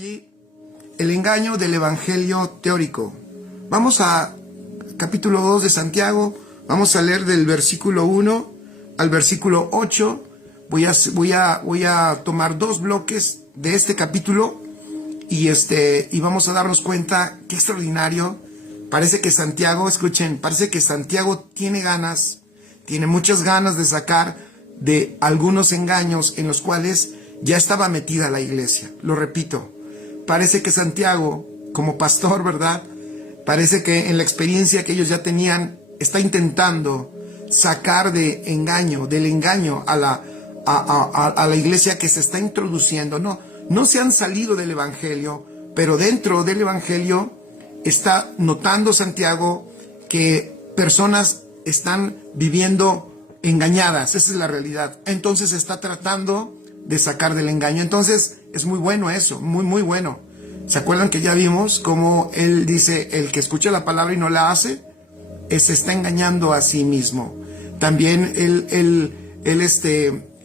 allí el engaño del evangelio teórico. Vamos a capítulo 2 de Santiago, vamos a leer del versículo 1 al versículo 8. Voy a tomar dos bloques de este capítulo y vamos a darnos cuenta qué extraordinario. Parece que Santiago, escuchen, parece que Santiago tiene muchas ganas de sacar de algunos engaños en los cuales ya estaba metida la iglesia. Lo repito, parece que Santiago, como pastor, ¿verdad? Parece que en la experiencia que ellos ya tenían, está intentando sacar del engaño a la iglesia que se está introduciendo. No se han salido del evangelio, pero dentro del evangelio está notando Santiago que personas están viviendo engañadas. Esa es la realidad. Entonces está tratando de sacar del engaño. Entonces es muy bueno eso, muy muy bueno. ¿Se acuerdan que ya vimos cómo él dice, el que escucha la palabra y no la hace, se está engañando a sí mismo? También él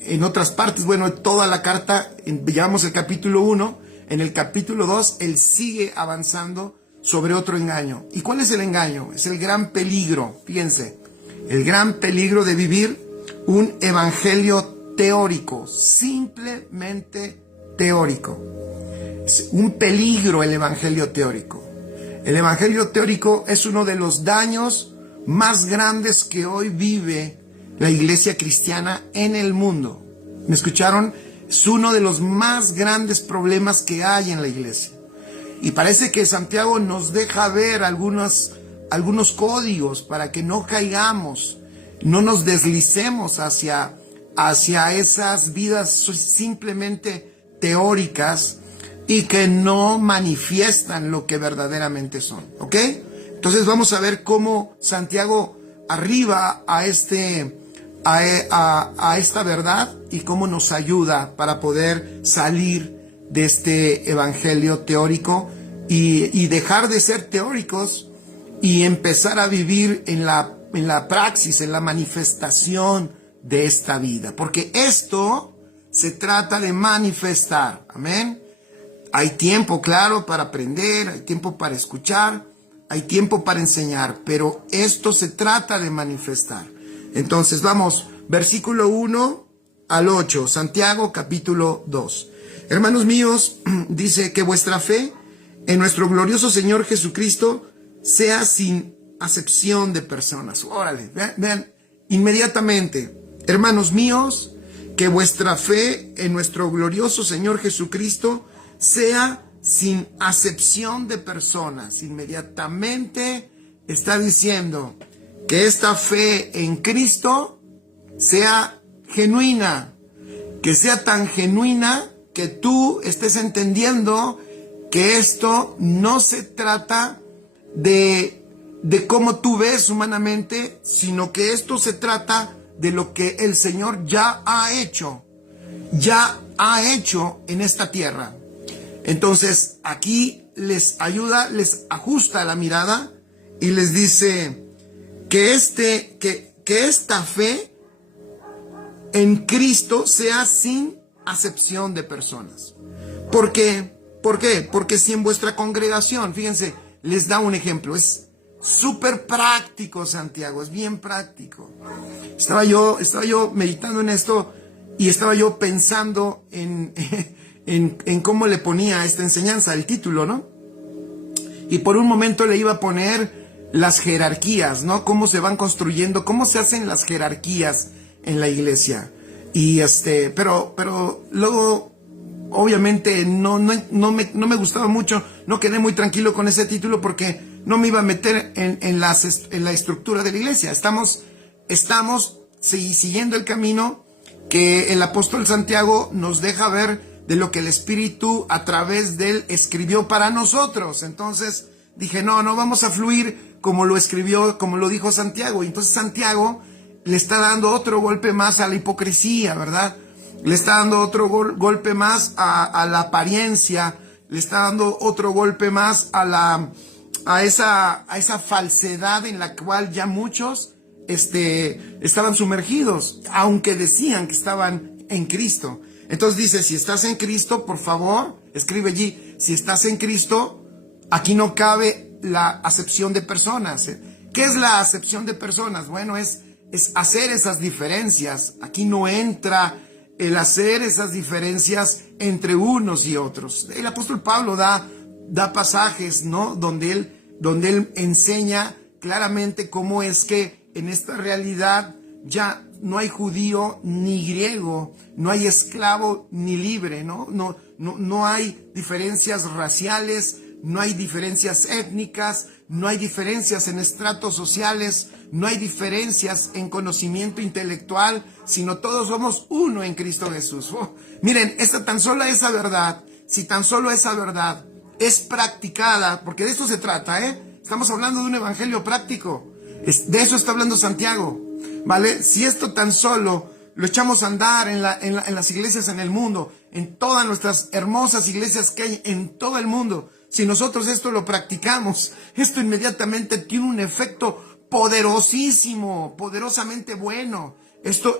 en otras partes, bueno, toda la carta, llevamos el capítulo 1, en el capítulo 2, él sigue avanzando sobre otro engaño. ¿Y cuál es el engaño? Es el gran peligro, fíjense, el gran peligro de vivir un evangelio teórico, simplemente teórico. Es un peligro el evangelio teórico. El evangelio teórico es uno de los daños más grandes que hoy vive la iglesia cristiana en el mundo. ¿Me escucharon? Es uno de los más grandes problemas que hay en la iglesia. Y parece que Santiago nos deja ver algunos códigos para que no caigamos, no nos deslicemos hacia esas vidas simplemente teóricas y que no manifiestan lo que verdaderamente son, ¿ok? Entonces vamos a ver cómo Santiago arriba a esta verdad y cómo nos ayuda para poder salir de este evangelio teórico y dejar de ser teóricos y empezar a vivir en la praxis, en la manifestación de esta vida. Porque esto se trata de manifestar, amén. Hay tiempo, claro, para aprender, hay tiempo para escuchar, hay tiempo para enseñar, pero esto se trata de manifestar. Entonces vamos, versículo 1 al 8, Santiago capítulo 2. Hermanos míos, dice que vuestra fe en nuestro glorioso Señor Jesucristo sea sin acepción de personas. Órale, vean, inmediatamente, hermanos míos, que vuestra fe en nuestro glorioso Señor Jesucristo sea sin acepción de personas. Inmediatamente está diciendo que esta fe en Cristo sea genuina, que sea tan genuina que tú estés entendiendo que esto no se trata de cómo tú ves humanamente, sino que esto se trata de lo que el Señor ya ha hecho en esta tierra. Entonces aquí les ayuda, les ajusta la mirada y les dice que esta fe en Cristo sea sin acepción de personas. ¿Por qué? ¿Por qué? Porque si en vuestra congregación, fíjense, les da un ejemplo, es súper práctico Santiago, es bien práctico. Estaba yo meditando en esto y estaba yo pensando en cómo le ponía a esta enseñanza el título, ¿no? Y por un momento le iba a poner las jerarquías, ¿no? Cómo se van construyendo, cómo se hacen las jerarquías en la iglesia. Y pero luego obviamente no me gustaba mucho, no quedé muy tranquilo con ese título porque no me iba a meter en la estructura de la iglesia. Estamos siguiendo el camino que el apóstol Santiago nos deja ver de lo que el Espíritu a través de él escribió para nosotros. Entonces dije, no vamos a fluir como lo escribió, como lo dijo Santiago. Y entonces Santiago le está dando otro golpe más a la hipocresía, ¿verdad? Le está dando otro golpe más a la apariencia, le está dando otro golpe más a esa falsedad en la cual ya muchos estaban sumergidos, aunque decían que estaban en Cristo. Entonces dice, si estás en Cristo, por favor, escribe allí, si estás en Cristo, aquí no cabe la acepción de personas. ¿Qué es la acepción de personas? Bueno, es hacer esas diferencias. Aquí no entra el hacer esas diferencias entre unos y otros. El apóstol Pablo da pasajes, ¿no? Donde él enseña claramente cómo es que en esta realidad ya no hay judío ni griego, no hay esclavo ni libre, ¿no? No hay diferencias raciales, no hay diferencias étnicas, no hay diferencias en estratos sociales, no hay diferencias en conocimiento intelectual, sino todos somos uno en Cristo Jesús. Miren, tan solo esa verdad, si tan solo esa verdad es practicada, porque de eso se trata, estamos hablando de un evangelio práctico, de eso está hablando Santiago, ¿vale? Si esto tan solo lo echamos a andar en las iglesias en el mundo, en todas nuestras hermosas iglesias que hay en todo el mundo, si nosotros esto lo practicamos, esto inmediatamente tiene un efecto poderosísimo, poderosamente bueno. Esto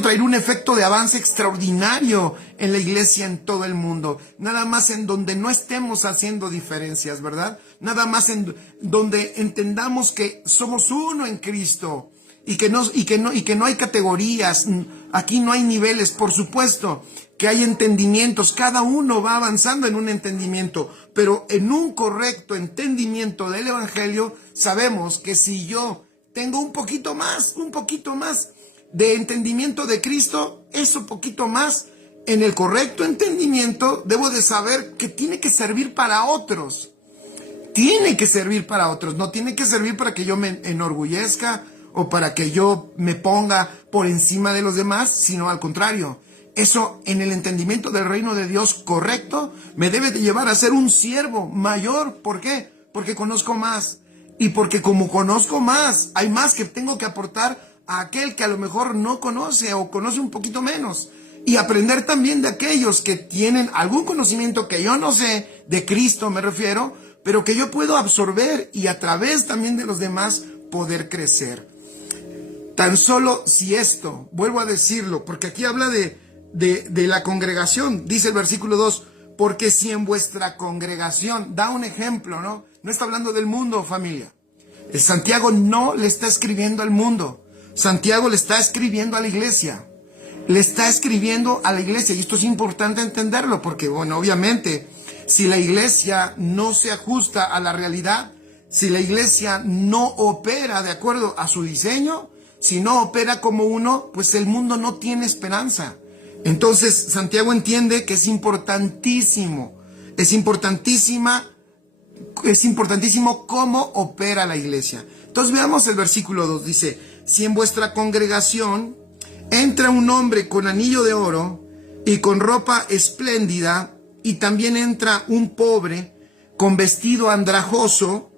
traerá un efecto de avance extraordinario en la iglesia en todo el mundo. Nada más en donde no estemos haciendo diferencias, ¿verdad? Nada más en donde entendamos que somos uno en Cristo y que no hay categorías. Aquí no hay niveles, por supuesto que hay entendimientos, cada uno va avanzando en un entendimiento, pero en un correcto entendimiento del evangelio sabemos que si yo tengo un poquito más de entendimiento de Cristo, eso poquito más, en el correcto entendimiento, debo de saber que tiene que servir para otros. Tiene que servir para otros, no tiene que servir para que yo me enorgullezca o para que yo me ponga por encima de los demás, sino al contrario. Eso en el entendimiento del reino de Dios correcto me debe de llevar a ser un siervo mayor. ¿Por qué? Porque conozco más. Y porque como conozco más, hay más que tengo que aportar a aquel que a lo mejor no conoce o conoce un poquito menos. Y aprender también de aquellos que tienen algún conocimiento que yo no sé, de Cristo me refiero, pero que yo puedo absorber y a través también de los demás poder crecer. Tan solo si esto, vuelvo a decirlo, porque aquí habla de la congregación, dice el versículo 2, porque si en vuestra congregación, da un ejemplo, ¿no? No está hablando del mundo, familia. Santiago no le está escribiendo al mundo, Santiago le está escribiendo a la iglesia, le está escribiendo a la iglesia, y esto es importante entenderlo, porque bueno, obviamente, si la iglesia no se ajusta a la realidad, si la iglesia no opera de acuerdo a su diseño, si no opera como uno, pues el mundo no tiene esperanza. Entonces, Santiago entiende que es importantísimo cómo opera la iglesia. Entonces, veamos el versículo 2, dice, si en vuestra congregación entra un hombre con anillo de oro y con ropa espléndida, y también entra un pobre con vestido andrajoso,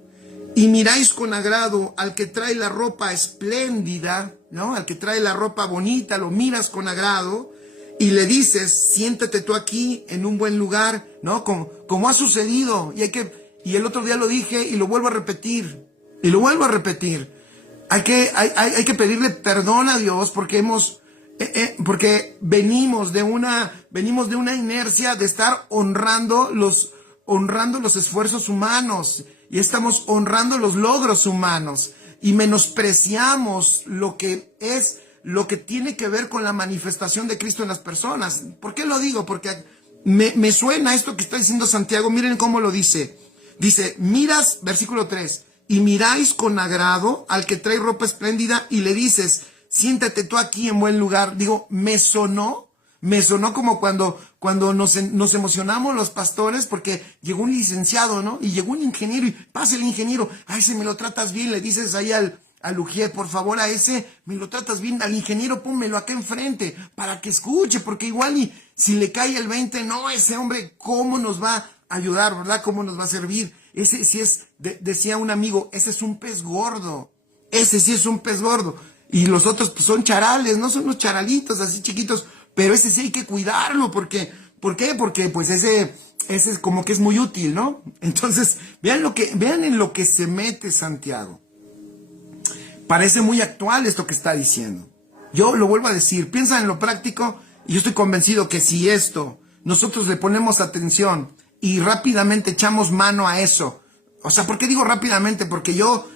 y miráis con agrado al que trae la ropa espléndida, ¿no? Al que trae la ropa bonita, lo miras con agrado, y le dices, siéntate tú aquí en un buen lugar, ¿no? Como ha sucedido, y el otro día lo dije y lo vuelvo a repetir, Hay que pedirle perdón a Dios porque porque venimos de una inercia de estar honrando los esfuerzos humanos, y estamos honrando los logros humanos, y menospreciamos lo que tiene que ver con la manifestación de Cristo en las personas. ¿Por qué lo digo? Porque me suena esto que está diciendo Santiago. Miren cómo lo dice. Dice, miras, versículo 3, y miráis con agrado al que trae ropa espléndida, y le dices, siéntate tú aquí en buen lugar. Digo, me sonó como cuando nos emocionamos los pastores porque llegó un licenciado, ¿no? Y llegó un ingeniero, y pasa el ingeniero, ay, si me lo tratas bien, le dices ahí al Ujier, por favor, a ese me lo tratas bien, al ingeniero pónmelo acá enfrente para que escuche, porque igual y si le cae el 20, no, ese hombre, ¿cómo nos va a ayudar, verdad? ¿Cómo nos va a servir? Ese sí decía un amigo, ese es un pez gordo, ese sí es un pez gordo, y los otros pues son charales, no son unos charalitos así chiquitos, pero ese sí hay que cuidarlo, ¿por qué? Porque pues ese es como que es muy útil, ¿no? Entonces, vean en lo que se mete Santiago. Parece muy actual esto que está diciendo. Yo lo vuelvo a decir, piensa en lo práctico, y yo estoy convencido que si esto nosotros le ponemos atención y rápidamente echamos mano a eso. O sea, ¿por qué digo rápidamente? Porque yo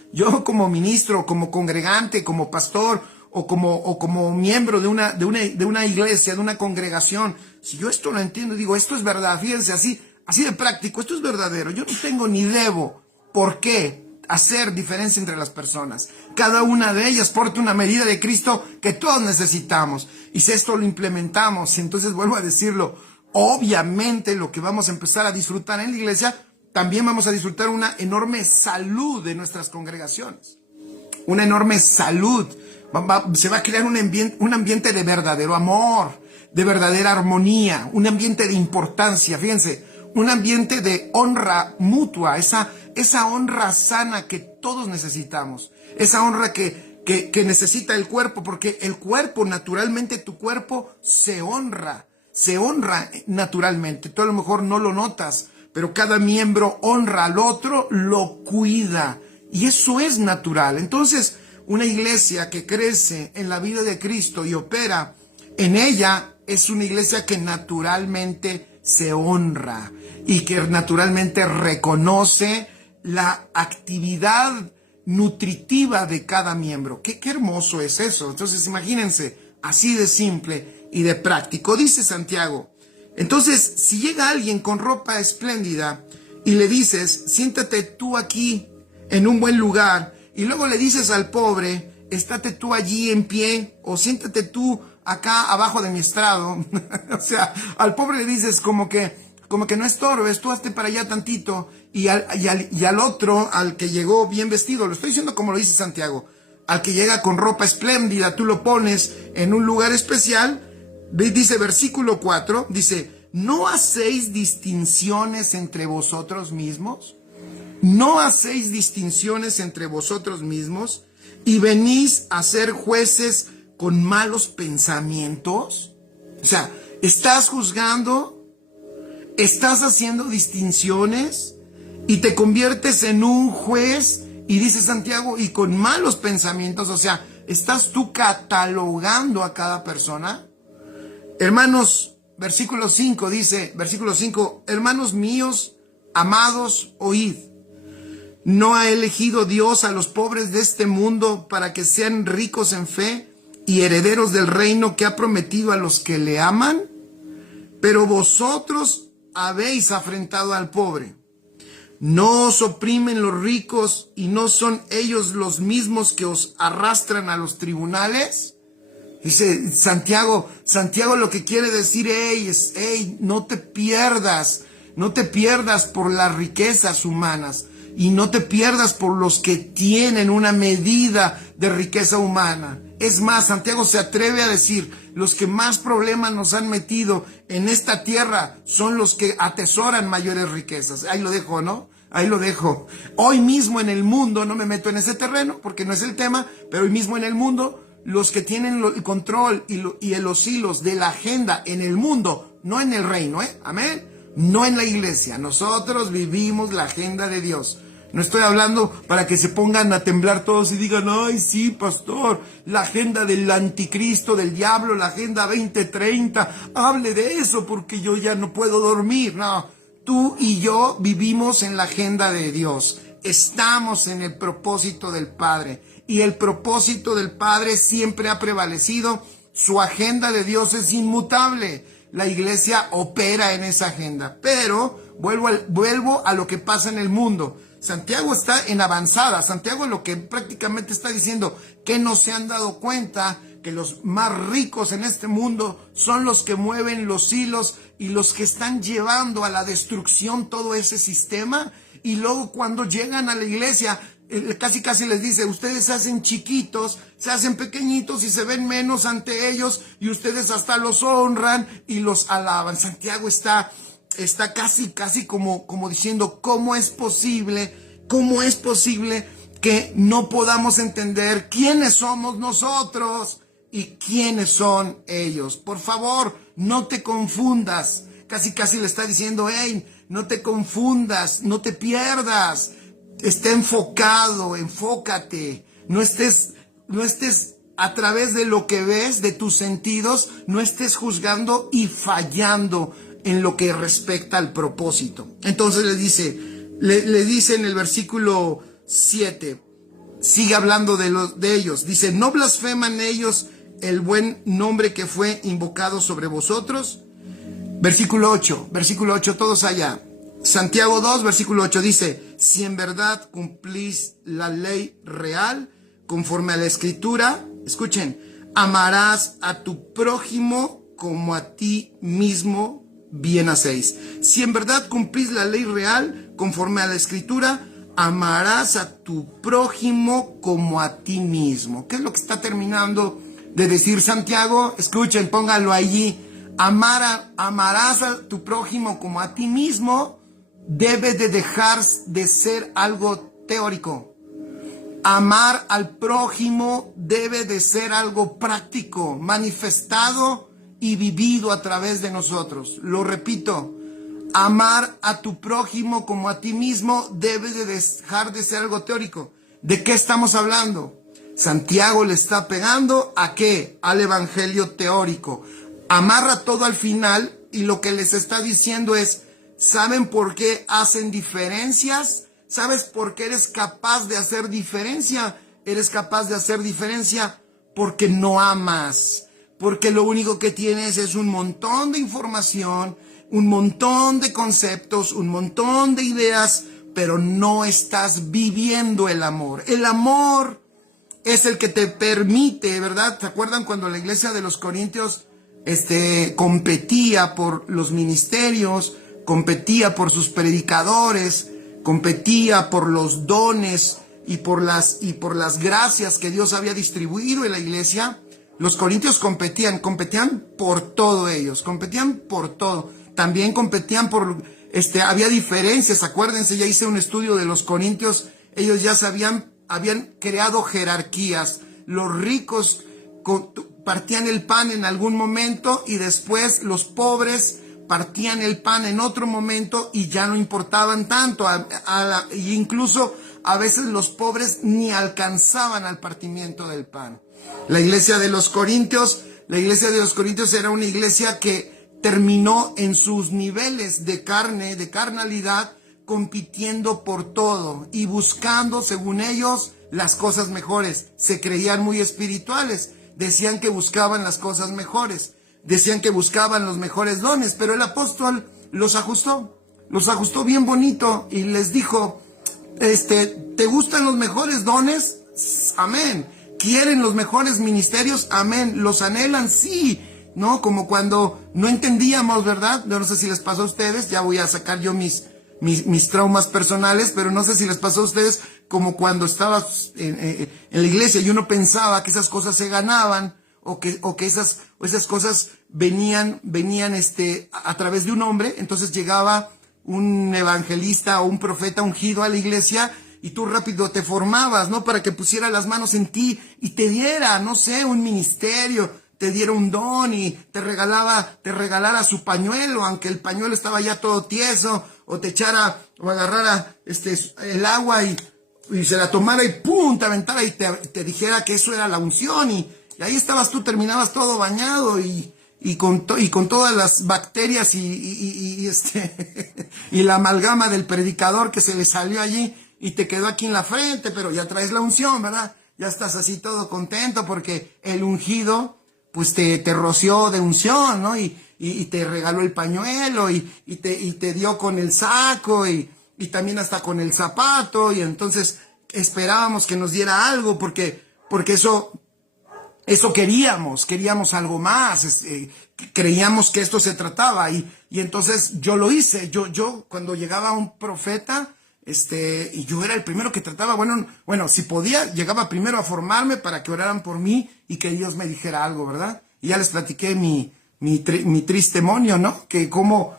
como ministro, como congregante, como pastor o como miembro de una iglesia, de una congregación, si yo esto lo entiendo, digo, esto es verdad, fíjense, así de práctico, esto es verdadero. Yo no tengo ni debo por qué hacer diferencia entre las personas. Cada una de ellas porta una medida de Cristo que todos necesitamos. Y si esto lo implementamos, entonces vuelvo a decirlo, obviamente lo que vamos a empezar a disfrutar en la iglesia, también vamos a disfrutar una enorme salud de nuestras congregaciones. Una enorme salud. Se va a crear un ambiente de verdadero amor, de verdadera armonía, un ambiente de importancia, fíjense, un ambiente de honra mutua, esa honra sana que todos necesitamos, esa honra que necesita el cuerpo, porque el cuerpo, naturalmente tu cuerpo se honra naturalmente. Tú a lo mejor no lo notas, pero cada miembro honra al otro, lo cuida, y eso es natural. Entonces, una iglesia que crece en la vida de Cristo y opera en ella es una iglesia que naturalmente se honra y que naturalmente reconoce la actividad nutritiva de cada miembro. Qué hermoso es eso. Entonces, imagínense, así de simple y de práctico. Dice Santiago, entonces, si llega alguien con ropa espléndida y le dices, siéntate tú aquí en un buen lugar, y luego le dices al pobre, estate tú allí en pie, o siéntate tú acá abajo de mi estrado, o sea, al pobre le dices como que no estorbes, tú hazte para allá tantito, y al otro, al que llegó bien vestido, lo estoy diciendo como lo dice Santiago, al que llega con ropa espléndida, tú lo pones en un lugar especial. Dice versículo 4, dice, ¿no hacéis distinciones entre vosotros mismos? ¿No hacéis distinciones entre vosotros mismos y venís a ser jueces con malos pensamientos? O sea, ¿estás juzgando? ¿Estás haciendo distinciones? Y te conviertes en un juez, y dice Santiago, y con malos pensamientos. O sea, ¿estás tú catalogando a cada persona? Hermanos, versículo 5 dice, versículo 5, hermanos míos, amados, oíd. ¿No ha elegido Dios a los pobres de este mundo para que sean ricos en fe y herederos del reino que ha prometido a los que le aman? Pero vosotros habéis afrentado al pobre. ¿No os oprimen los ricos y no son ellos los mismos que os arrastran a los tribunales? Dice Santiago lo que quiere decir, no te pierdas por las riquezas humanas y no te pierdas por los que tienen una medida de riqueza humana. Es más, Santiago se atreve a decir, los que más problemas nos han metido en esta tierra son los que atesoran mayores riquezas. Ahí lo dejo, ¿no? Ahí lo dejo. Hoy mismo en el mundo, no me meto en ese terreno porque no es el tema, pero hoy mismo en el mundo, los que tienen el control y los hilos de la agenda en el mundo, no en el reino, amén, no en la iglesia. Nosotros vivimos la agenda de Dios. No estoy hablando para que se pongan a temblar todos y digan, ay, sí, pastor, la agenda del anticristo, del diablo, la agenda 2030, hable de eso porque yo ya no puedo dormir. No, tú y yo vivimos en la agenda de Dios. Estamos en el propósito del Padre. Y el propósito del Padre siempre ha prevalecido. Su agenda de Dios es inmutable. La iglesia opera en esa agenda. Pero vuelvo a lo que pasa en el mundo. Santiago está en avanzada. Santiago lo que prácticamente está diciendo, que no se han dado cuenta que los más ricos en este mundo son los que mueven los hilos y los que están llevando a la destrucción todo ese sistema. Y luego cuando llegan a la iglesia, casi les dice, ustedes se hacen chiquitos, se hacen pequeñitos y se ven menos ante ellos y ustedes hasta los honran y los alaban. Santiago está casi como diciendo, ¿cómo es posible que no podamos entender quiénes somos nosotros y quiénes son ellos? Por favor, no te confundas. Casi le está diciendo, no te confundas, no te pierdas. Esté enfocado, enfócate. No estés a través de lo que ves, de tus sentidos, no estés juzgando y fallando. en lo que respecta al propósito. Entonces le dice en el versículo 7, sigue hablando de ellos. Dice, ¿no blasfeman ellos el buen nombre que fue invocado sobre vosotros? Versículo 8, todos allá. Santiago 2, versículo 8 dice, si en verdad cumplís la ley real, conforme a la Escritura, escuchen, amarás a tu prójimo como a ti mismo bien hacéis. Si en verdad cumplís la ley real, conforme a la Escritura, amarás a tu prójimo como a ti mismo. ¿Qué es lo que está terminando de decir Santiago? Escuchen, pónganlo allí. Amarás a tu prójimo como a ti mismo debe de dejar de ser algo teórico. Amar al prójimo debe de ser algo práctico, manifestado y vivido a través de nosotros. Lo repito, amar a tu prójimo como a ti mismo debe de dejar de ser algo teórico. ¿De qué estamos hablando? Santiago le está pegando ¿a qué? Al evangelio teórico. Amarra todo al final y lo que les está diciendo es, ¿saben por qué hacen diferencias? ¿Sabes por qué eres capaz de hacer diferencia? Eres capaz de hacer diferencia porque no amas. Porque lo único que tienes es un montón de información, un montón de conceptos, un montón de ideas, pero no estás viviendo el amor. El amor es el que te permite, ¿verdad? ¿Se acuerdan cuando la iglesia de los Corintios competía por los ministerios, competía por sus predicadores, competía por los dones y por las gracias que Dios había distribuido en la iglesia? Los corintios competían por todo ellos, competían por todo. También competían por, había diferencias, acuérdense, ya hice un estudio de los corintios, ellos ya habían creado jerarquías. Los ricos partían el pan en algún momento y después los pobres partían el pan en otro momento y ya no importaban tanto. Incluso a veces los pobres ni alcanzaban al partimiento del pan. La iglesia de los Corintios era una iglesia que terminó en sus niveles de carnalidad, compitiendo por todo y buscando, según ellos, las cosas mejores. Se creían muy espirituales, decían que buscaban las cosas mejores, decían que buscaban los mejores dones, pero el apóstol los ajustó bien bonito y les dijo, ¿te gustan los mejores dones? Amén. ¿Quieren los mejores ministerios? Amén. ¿Los anhelan? Sí. ¿No? Como cuando no entendíamos, ¿verdad? Yo no sé si les pasó a ustedes, ya voy a sacar yo mis traumas personales, pero no sé si les pasó a ustedes como cuando estabas en la iglesia y uno pensaba que esas cosas se ganaban o que esas cosas venían a través de un hombre. Entonces llegaba un evangelista o un profeta ungido a la iglesia y tú rápido te formabas, ¿no? Para que pusiera las manos en ti y te diera, no sé, un ministerio, te diera un don y te regalara su pañuelo, aunque el pañuelo estaba ya todo tieso, o te echara o agarrara el agua y se la tomara y ¡pum!, te aventara y te dijera que eso era la unción y ahí estabas tú, terminabas todo bañado y con todas las bacterias y la amalgama del predicador que se le salió allí y te quedó aquí en la frente, pero ya traes la unción, ¿verdad? Ya estás así todo contento porque el ungido pues te roció de unción, ¿no? Y te regaló el pañuelo y te dio con el saco y también hasta con el zapato, y entonces esperábamos que nos diera algo porque eso queríamos algo más, creíamos que esto se trataba y entonces yo lo hice. Yo cuando llegaba un profeta, y yo era el primero que trataba, bueno, si podía, llegaba primero a formarme para que oraran por mí y que Dios me dijera algo, ¿verdad? Y ya les platiqué mi testimonio, ¿no? Que como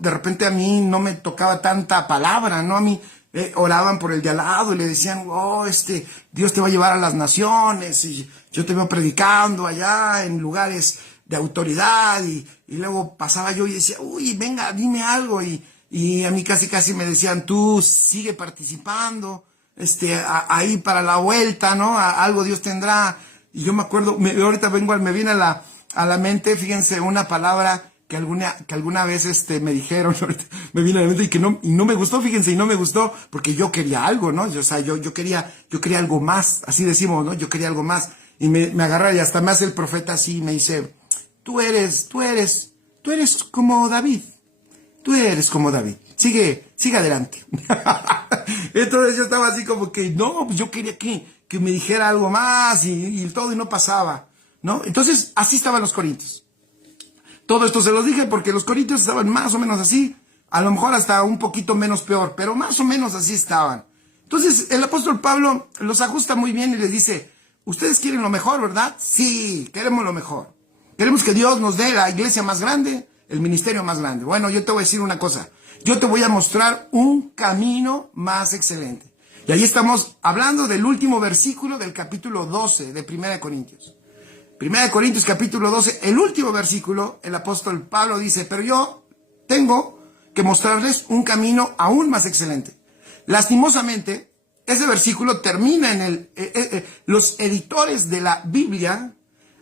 de repente a mí no me tocaba tanta palabra, ¿no? A mí oraban por el de al lado y le decían, Dios te va a llevar a las naciones, y yo te veo predicando allá en lugares de autoridad, y luego pasaba yo y decía, uy, venga, dime algo, y a mí casi me decían, tú sigue participando, ahí para la vuelta, ¿no? Algo Dios tendrá. Y yo me acuerdo, ahorita me viene a la mente, fíjense, una palabra que alguna vez me dijeron, me vino a la mente y no me gustó, fíjense, y no me gustó porque yo quería algo, ¿no? O sea, yo quería algo más, así decimos, ¿no? Yo quería algo más. Y me agarra y hasta me hace el profeta así y me dice, tú eres como David. Tú eres como David. Sigue adelante. Entonces yo estaba así como que, no, pues yo quería que me dijera algo más y todo y no pasaba, ¿no? Entonces así estaban los corintios. Todo esto se los dije porque los corintios estaban más o menos así, a lo mejor hasta un poquito menos peor, pero más o menos así estaban. Entonces el apóstol Pablo los ajusta muy bien y les dice, ustedes quieren lo mejor, ¿verdad? Sí, queremos lo mejor. Queremos que Dios nos dé la iglesia más grande, el ministerio más grande. Bueno, yo te voy a decir una cosa. Yo te voy a mostrar un camino más excelente. Y ahí estamos hablando del último versículo del capítulo 12 de 1 Corintios. 1 Corintios capítulo 12, el último versículo, el apóstol Pablo dice, pero yo tengo que mostrarles un camino aún más excelente. Lastimosamente, ese versículo termina en los editores de la Biblia,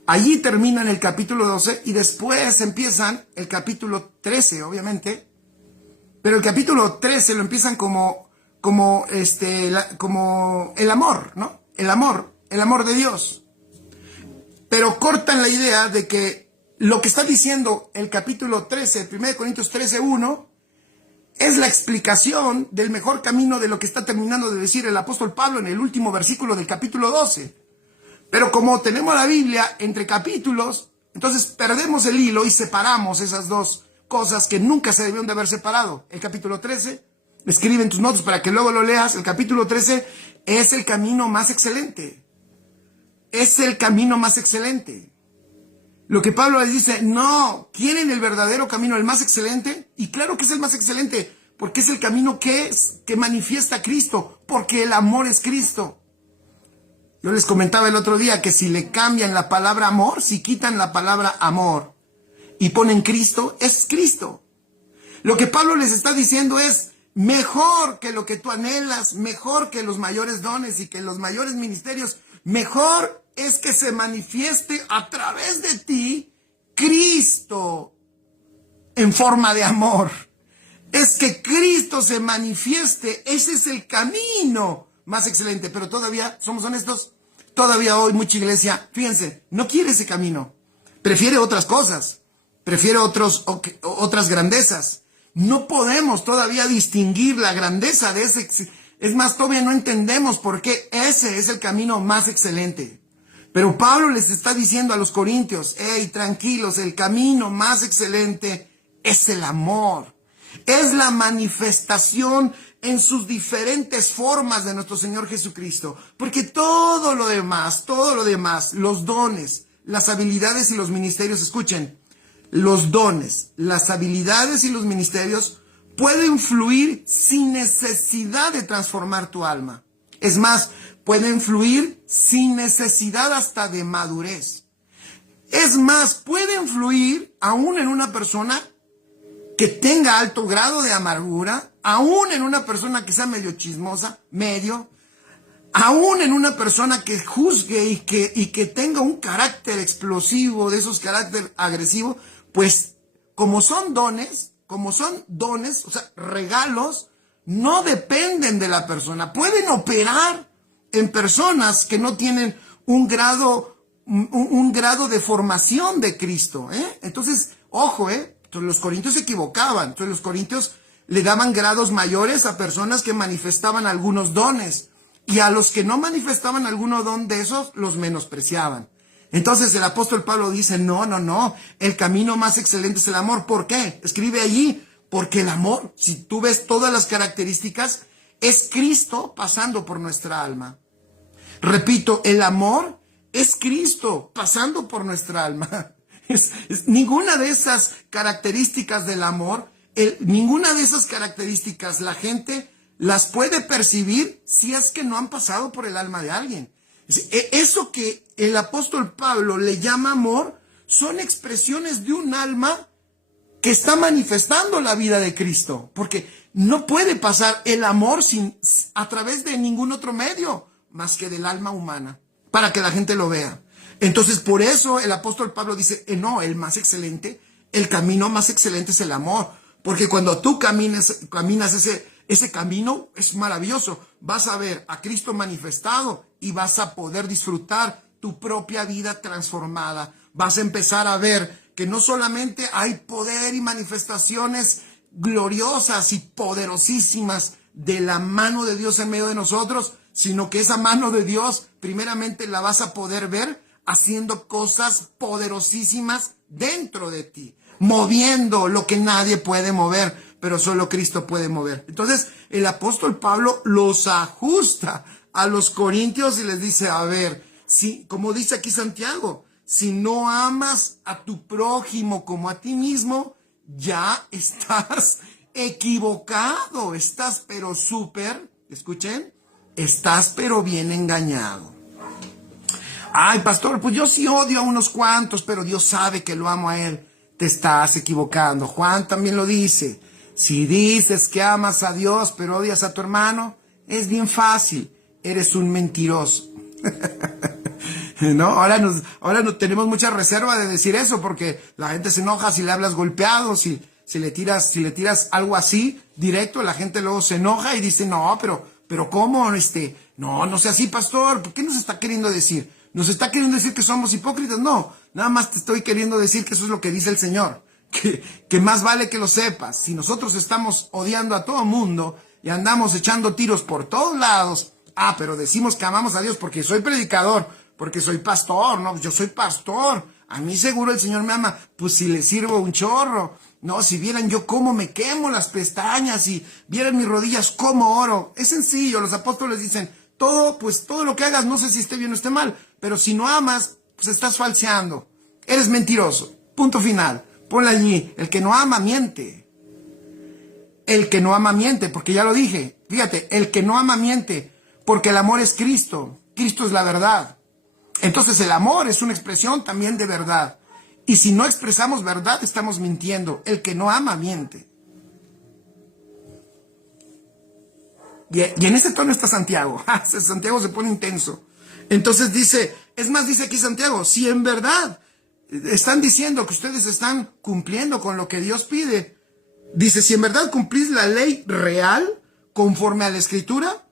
allí terminan el capítulo 12 y después empiezan el capítulo 13, obviamente, pero el capítulo 13 lo empiezan como el amor, ¿no? El amor de Dios. Pero cortan la idea de que lo que está diciendo el capítulo 13, 1 Corintios 13:1, es la explicación del mejor camino de lo que está terminando de decir el apóstol Pablo en el último versículo del capítulo 12. Pero como tenemos la Biblia entre capítulos, entonces perdemos el hilo y separamos esas dos cosas que nunca se debieron de haber separado. El capítulo 13, escribe en tus notas para que luego lo leas, el capítulo 13 es el camino más excelente. Es el camino más excelente. Lo que Pablo les dice, no, ¿quieren el verdadero camino, el más excelente? Y claro que es el más excelente, porque es el camino que manifiesta a Cristo, porque el amor es Cristo. Yo les comentaba el otro día que si le cambian la palabra amor, si quitan la palabra amor y ponen Cristo, es Cristo. Lo que Pablo les está diciendo es, mejor que lo que tú anhelas, mejor que los mayores dones y que los mayores ministerios, mejor es que se manifieste a través de ti Cristo en forma de amor. Es que Cristo se manifieste, ese es el camino más excelente. Pero todavía, somos honestos, todavía hoy mucha iglesia, fíjense, no quiere ese camino. Prefiere otras cosas, prefiere otras grandezas. No podemos todavía distinguir la grandeza de ese. Es más, todavía no entendemos por qué ese es el camino más excelente. Pero Pablo les está diciendo a los corintios, hey, tranquilos, el camino más excelente es el amor. Es la manifestación en sus diferentes formas de nuestro Señor Jesucristo. Porque todo lo demás, los dones, las habilidades y los ministerios, escuchen, los dones, las habilidades y los ministerios pueden fluir sin necesidad de transformar tu alma. Es más, pueden fluir sin necesidad hasta de madurez. Es más, pueden fluir aún en una persona que tenga alto grado de amargura, aún en una persona que sea medio chismosa, aún en una persona que juzgue y que tenga un carácter explosivo, de esos carácter agresivo, pues como son dones, o sea, regalos, no dependen de la persona. Pueden operar en personas que no tienen un grado de formación de Cristo, Entonces, ojo, Entonces, los corintios se equivocaban. Entonces, los corintios le daban grados mayores a personas que manifestaban algunos dones. Y a los que no manifestaban alguno don de esos, los menospreciaban. Entonces, el apóstol Pablo dice, no, el camino más excelente es el amor. ¿Por qué? Escribe allí, porque el amor, si tú ves todas las características, es Cristo pasando por nuestra alma. Repito, el amor es Cristo pasando por nuestra alma. Ninguna de esas características del amor, ninguna de esas características la gente las puede percibir si es que no han pasado por el alma de alguien. Eso que el apóstol Pablo le llama amor son expresiones de un alma que está manifestando la vida de Cristo, porque no puede pasar el amor a través de ningún otro medio más que del alma humana, para que la gente lo vea. Entonces, por eso el apóstol Pablo dice, no, el más excelente El camino más excelente es el amor, porque cuando tú caminas ese camino es maravilloso. Vas a ver a Cristo manifestado y vas a poder disfrutar tu propia vida transformada. Vas a empezar a ver que no solamente hay poder y manifestaciones gloriosas y poderosísimas de la mano de Dios en medio de nosotros, sino que esa mano de Dios primeramente la vas a poder ver haciendo cosas poderosísimas dentro de ti, moviendo lo que nadie puede mover, pero solo Cristo puede mover. Entonces el apóstol Pablo los ajusta a los corintios y les dice, a ver, si, como dice aquí Santiago, si no amas a tu prójimo como a ti mismo, ya estás equivocado, estás pero súper, escuchen, estás pero bien engañado. Ay, pastor, pues yo sí odio a unos cuantos, pero Dios sabe que lo amo a él. Te estás equivocando. Juan también lo dice. Si dices que amas a Dios, pero odias a tu hermano, es bien fácil. Eres un mentiroso. ¿No? Ahora no tenemos mucha reserva de decir eso, porque la gente se enoja si le hablas golpeado, si le tiras algo así directo, la gente luego se enoja y dice, no, pero ¿cómo? No sea así, pastor. ¿Por qué nos está queriendo decir? ¿Nos está queriendo decir que somos hipócritas? No, nada más te estoy queriendo decir que eso es lo que dice el Señor. Que más vale que lo sepas. Si nosotros estamos odiando a todo mundo y andamos echando tiros por todos lados, pero decimos que amamos a Dios porque soy predicador, porque soy pastor, no, yo soy pastor, a mí seguro el Señor me ama, pues si le sirvo un chorro, no, si vieran yo cómo me quemo las pestañas, si vieran mis rodillas cómo oro, es sencillo, los apóstoles dicen, todo lo que hagas, no sé si esté bien o esté mal, pero si no amas, pues estás falseando, eres mentiroso, punto final, ponle allí, el que no ama miente, el que no ama miente, porque ya lo dije, fíjate, el que no ama miente, porque el amor es Cristo, Cristo es la verdad. Entonces el amor es una expresión también de verdad. Y si no expresamos verdad, estamos mintiendo. El que no ama, miente. Y en ese tono está Santiago. Santiago se pone intenso. Entonces dice aquí Santiago, si en verdad están diciendo que ustedes están cumpliendo con lo que Dios pide, dice, si en verdad cumplís la ley real, conforme a la Escritura,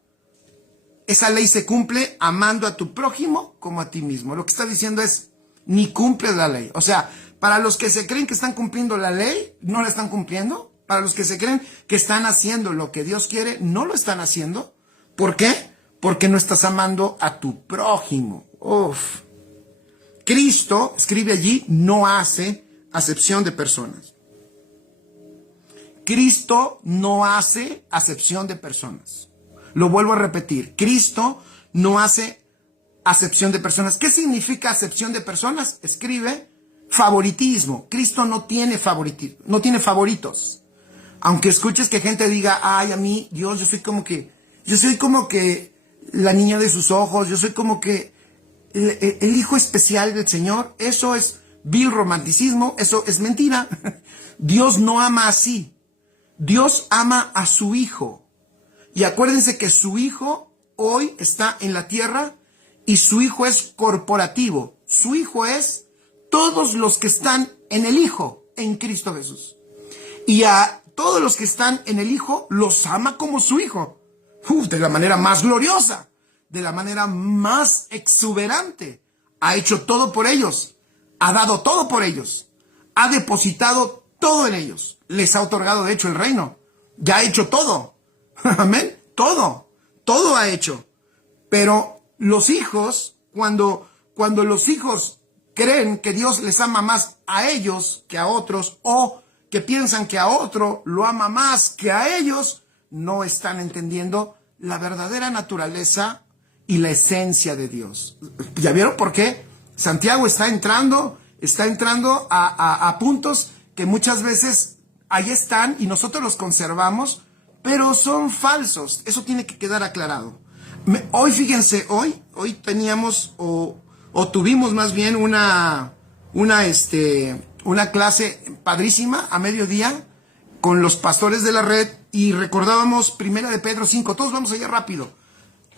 esa ley se cumple amando a tu prójimo como a ti mismo. Lo que está diciendo es, ni cumples la ley. O sea, para los que se creen que están cumpliendo la ley, no la están cumpliendo. Para los que se creen que están haciendo lo que Dios quiere, no lo están haciendo. ¿Por qué? Porque no estás amando a tu prójimo. Uf. Cristo, escribe allí, no hace acepción de personas. Cristo no hace acepción de personas. Lo vuelvo a repetir, Cristo no hace acepción de personas. ¿Qué significa acepción de personas? Escribe favoritismo. Cristo no tiene favoritismo, no tiene favoritos. Aunque escuches que gente diga, ay, a mí, Dios, yo soy como que la niña de sus ojos, yo soy como que el hijo especial del Señor. Eso es vil romanticismo, eso es mentira. Dios no ama así. Dios ama a su Hijo. Y acuérdense que su Hijo hoy está en la tierra y su Hijo es corporativo. Su Hijo es todos los que están en el Hijo, en Cristo Jesús. Y a todos los que están en el Hijo los ama como su Hijo. De la manera más gloriosa, de la manera más exuberante. Ha hecho todo por ellos, ha dado todo por ellos, ha depositado todo en ellos. Les ha otorgado de hecho el reino. Ya ha hecho todo. Amén. Todo ha hecho. Pero los hijos, cuando los hijos creen que Dios les ama más a ellos que a otros, o que piensan que a otro lo ama más que a ellos, no están entendiendo la verdadera naturaleza y la esencia de Dios. ¿Ya vieron por qué? Santiago está entrando a puntos que muchas veces ahí están y nosotros los conservamos, pero son falsos. Eso tiene que quedar aclarado. Hoy, fíjense, hoy teníamos o tuvimos más bien una clase padrísima a mediodía con los pastores de la red y recordábamos Primera de Pedro 5. Todos vamos allá rápido.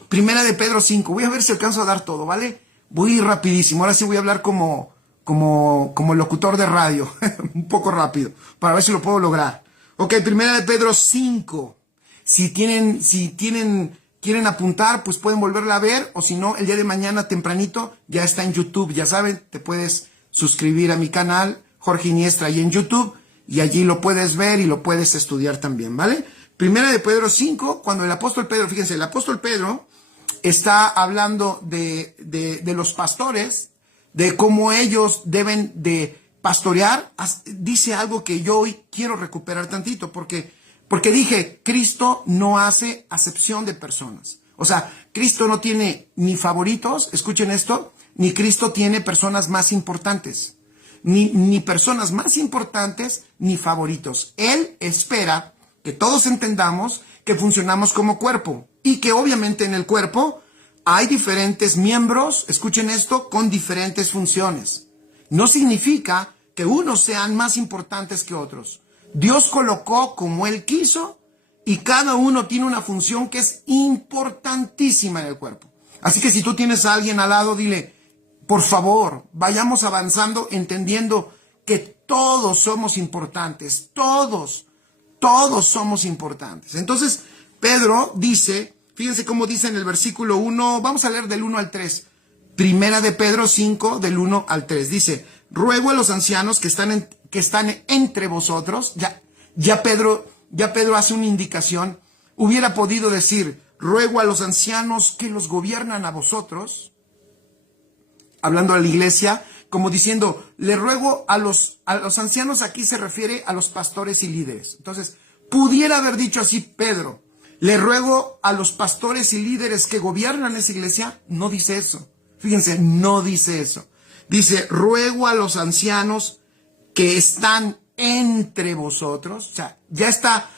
Primera de Pedro 5. Voy a ver si alcanzo a dar todo, ¿vale? Voy rapidísimo. Ahora sí voy a hablar como como locutor de radio, un poco rápido, para ver si lo puedo lograr. Ok, primera de Pedro 5. Si quieren apuntar, pues pueden volverla a ver, o si no, el día de mañana tempranito ya está en YouTube, ya saben, te puedes suscribir a mi canal, Jorge Iniestra, ahí en YouTube, y allí lo puedes ver y lo puedes estudiar también, ¿vale? Primera de Pedro 5, cuando el apóstol Pedro, fíjense, el apóstol Pedro está hablando de los pastores, de cómo ellos deben de pastorear, dice algo que yo hoy quiero recuperar tantito, porque dije, Cristo no hace acepción de personas. O sea, Cristo no tiene ni favoritos, escuchen esto, ni Cristo tiene personas más importantes. Ni personas más importantes, ni favoritos. Él espera que todos entendamos que funcionamos como cuerpo y que obviamente en el cuerpo hay diferentes miembros, escuchen esto, con diferentes funciones. No significa que unos sean más importantes que otros. Dios colocó como Él quiso y cada uno tiene una función que es importantísima en el cuerpo. Así que si tú tienes a alguien al lado, dile, por favor, vayamos avanzando entendiendo que todos somos importantes, todos somos importantes. Entonces, Pedro dice, fíjense cómo dice en el versículo 1, vamos a leer del 1 al 3. Primera de Pedro 5, del 1 al 3. Dice, ruego a los ancianos que están entre vosotros, ya Pedro hace una indicación, hubiera podido decir, ruego a los ancianos que los gobiernan a vosotros, hablando a la iglesia, como diciendo, le ruego a los ancianos, aquí se refiere a los pastores y líderes. Entonces, pudiera haber dicho así Pedro, le ruego a los pastores y líderes que gobiernan esa iglesia, no dice eso. Fíjense, no dice eso. Dice, ruego a los ancianos que están entre vosotros. O sea, ya está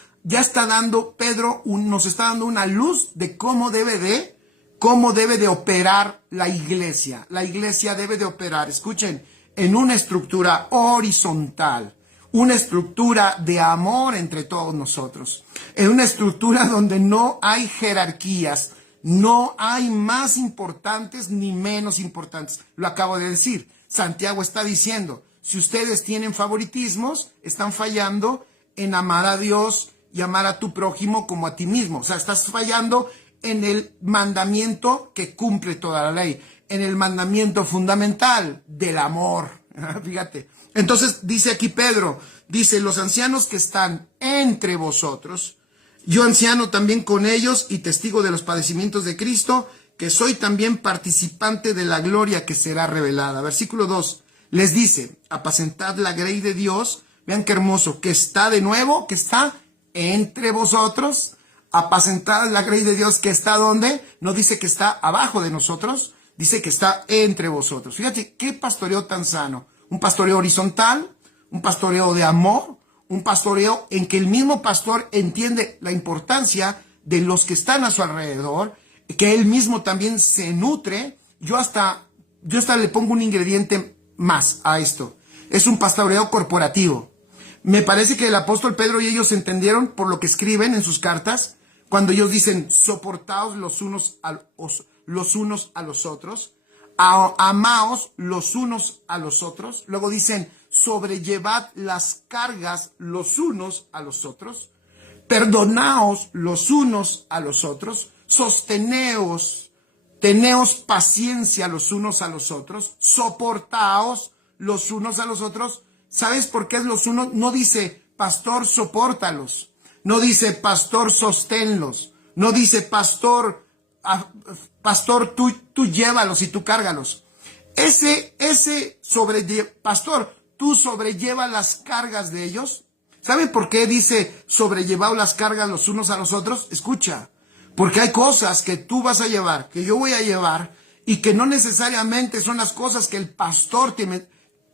dando, Pedro nos está dando una luz de cómo debe de operar la iglesia. La iglesia debe de operar, escuchen, en una estructura horizontal, una estructura de amor entre todos nosotros, en una estructura donde no hay jerarquías, no hay más importantes ni menos importantes. Lo acabo de decir. Santiago está diciendo, si ustedes tienen favoritismos, están fallando en amar a Dios y amar a tu prójimo como a ti mismo. O sea, estás fallando en el mandamiento que cumple toda la ley, en el mandamiento fundamental del amor. Fíjate. Entonces dice aquí Pedro, dice, los ancianos que están entre vosotros, yo anciano también con ellos y testigo de los padecimientos de Cristo, que soy también participante de la gloria que será revelada. Versículo 2, les dice, apacentad la grey de Dios, vean qué hermoso, que está de nuevo, que está entre vosotros, apacentad la grey de Dios, que está ¿dónde? No dice que está abajo de nosotros, dice que está entre vosotros. Fíjate, qué pastoreo tan sano, un pastoreo horizontal, un pastoreo de amor, un pastoreo en que el mismo pastor entiende la importancia de los que están a su alrededor, que él mismo también se nutre. Yo hasta le pongo un ingrediente más a esto. Es un pastoreo corporativo. Me parece que el apóstol Pedro y ellos entendieron por lo que escriben en sus cartas, cuando ellos dicen, soportaos los unos a los otros, amaos los unos a los otros. Luego dicen, sobrellevad las cargas los unos a los otros, perdonaos los unos a los otros, sosteneos, teneos paciencia los unos a los otros, soportaos los unos a los otros. ¿Sabes por qué es los unos? No dice, pastor, sopórtalos. No dice, pastor, sosténlos. No dice, pastor, tú llévalos y tú cárgalos. Pastor, tú sobrelleva las cargas de ellos. ¿Saben por qué dice sobrellevar las cargas los unos a los otros? Escucha, porque hay cosas que tú vas a llevar, que yo voy a llevar, y que no necesariamente son las cosas que el pastor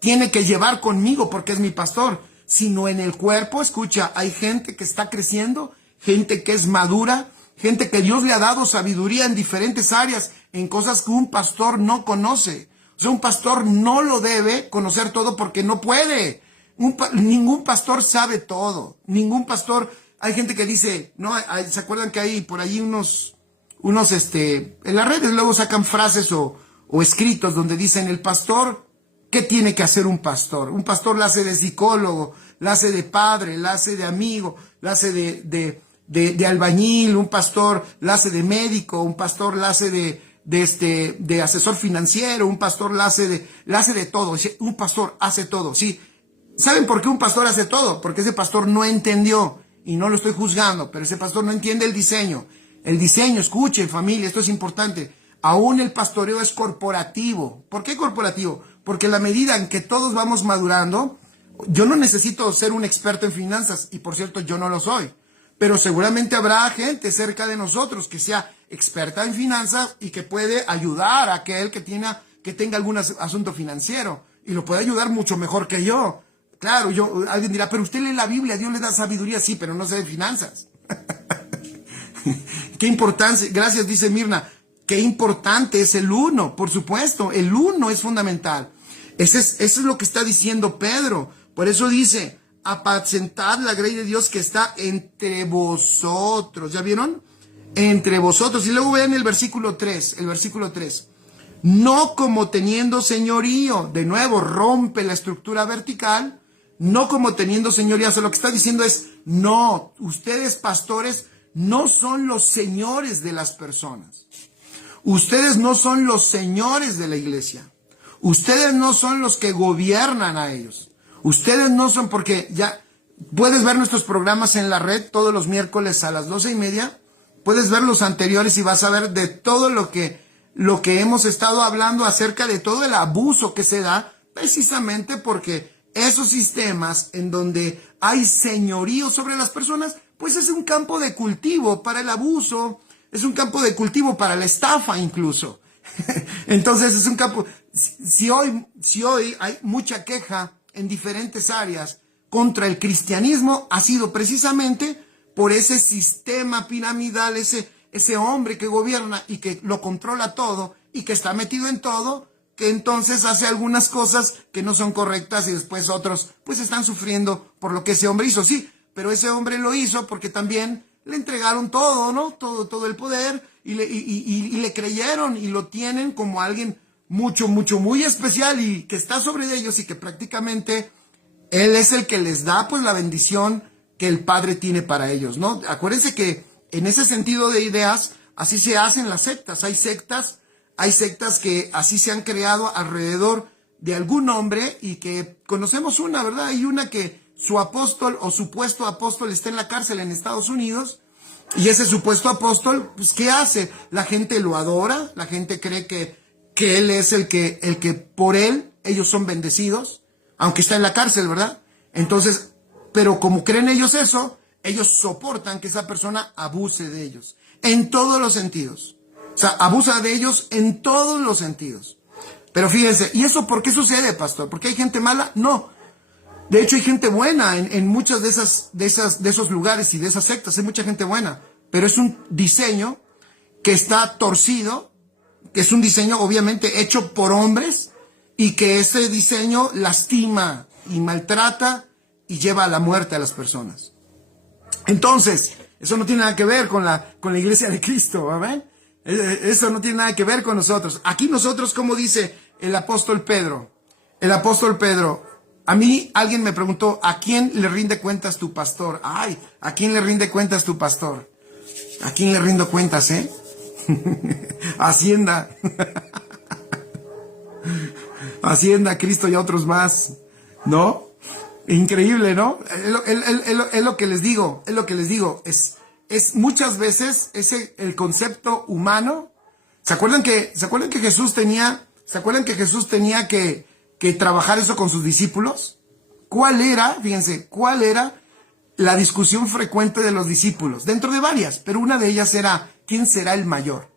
tiene que llevar conmigo porque es mi pastor, sino en el cuerpo. Escucha, hay gente que está creciendo, gente que es madura, gente que Dios le ha dado sabiduría en diferentes áreas, en cosas que un pastor no conoce. O sea, un pastor no lo debe conocer todo porque no puede. Ningún pastor sabe todo. Ningún pastor. Hay gente que dice, no, ¿se acuerdan que hay por ahí unos en las redes luego sacan frases o escritos donde dicen, el pastor ¿Qué tiene que hacer un pastor? Un pastor la hace de psicólogo, la hace de padre, la hace de amigo, la hace de albañil, un pastor la hace de médico, un pastor la hace de asesor financiero, un pastor la hace de todo. Un pastor hace todo, sí. ¿Saben por qué un pastor hace todo? Porque ese pastor no entendió, y no lo estoy juzgando, pero ese pastor no entiende el diseño. El diseño, escuchen familia, esto es importante. Aún el pastoreo es corporativo. ¿Por qué corporativo? Porque a la medida en que todos vamos madurando, yo no necesito ser un experto en finanzas, y por cierto yo no lo soy, pero seguramente habrá gente cerca de nosotros que sea experta en finanzas y que puede ayudar a aquel que tenga algún asunto financiero, y lo puede ayudar mucho mejor que yo. Claro, alguien dirá, pero usted lee la Biblia, Dios le da sabiduría, sí, pero no sé de finanzas. Qué importancia, gracias, dice Mirna, qué importante es el uno, por supuesto, el uno es fundamental. Eso es lo que está diciendo Pedro, por eso dice, apacentad la grey de Dios que está entre vosotros, ¿ya vieron? Entre vosotros, y luego vean el versículo 3, no como teniendo señorío, de nuevo rompe la estructura vertical, no como teniendo señorío, o sea, lo que está diciendo es, no, ustedes pastores no son los señores de las personas, ustedes no son los señores de la iglesia, ustedes no son los que gobiernan a ellos, ustedes no son, porque ya puedes ver nuestros programas en la red todos los miércoles a las 12:30, puedes ver los anteriores y vas a ver de todo lo que hemos estado hablando acerca de todo el abuso que se da, precisamente porque esos sistemas en donde hay señorío sobre las personas, pues es un campo de cultivo para el abuso, es un campo de cultivo para la estafa incluso. Entonces es un campo, si hoy hay mucha queja en diferentes áreas contra el cristianismo, ha sido precisamente por ese sistema piramidal, ese hombre que gobierna y que lo controla todo y que está metido en todo, que entonces hace algunas cosas que no son correctas y después otros pues están sufriendo por lo que ese hombre hizo. Sí, pero ese hombre lo hizo porque también le entregaron todo, ¿no? Todo el poder y le creyeron y lo tienen como alguien muy especial y que está sobre ellos y que prácticamente él es el que les da pues la bendición que el Padre tiene para ellos, ¿no? Acuérdense que en ese sentido de ideas, así se hacen las sectas. Hay sectas que así se han creado alrededor de algún hombre y que conocemos una, ¿verdad? Hay una que su apóstol o supuesto apóstol está en la cárcel en Estados Unidos y ese supuesto apóstol, pues, ¿qué hace? La gente lo adora, la gente cree que él es el que por él ellos son bendecidos, aunque está en la cárcel, ¿verdad? Entonces, pero como creen ellos eso, ellos soportan que esa persona abuse de ellos, en todos los sentidos. O sea, abusa de ellos en todos los sentidos. Pero fíjense, ¿y eso por qué sucede, pastor? ¿Porque hay gente mala? No. De hecho, hay gente buena en muchas de esos lugares y de esas sectas. Hay mucha gente buena. Pero es un diseño que está torcido, que es un diseño obviamente hecho por hombres y que ese diseño lastima y maltrata y lleva a la muerte a las personas. Entonces, eso no tiene nada que ver con la iglesia de Cristo, ¿ven? Eso no tiene nada que ver con nosotros. Aquí nosotros, como dice el apóstol Pedro, a mí alguien me preguntó, ¿a quién le rinde cuentas tu pastor? Ay, ¿a quién le rinde cuentas tu pastor? ¿A quién le rindo cuentas, Hacienda. Hacienda, Cristo y a otros más, ¿no? Increíble, ¿no? Es lo que les digo, es muchas veces el concepto humano. ¿Se acuerdan que Jesús tenía que trabajar eso con sus discípulos? Fíjense, cuál era la discusión frecuente de los discípulos? Dentro de varias, pero una de ellas era, ¿quién será el mayor?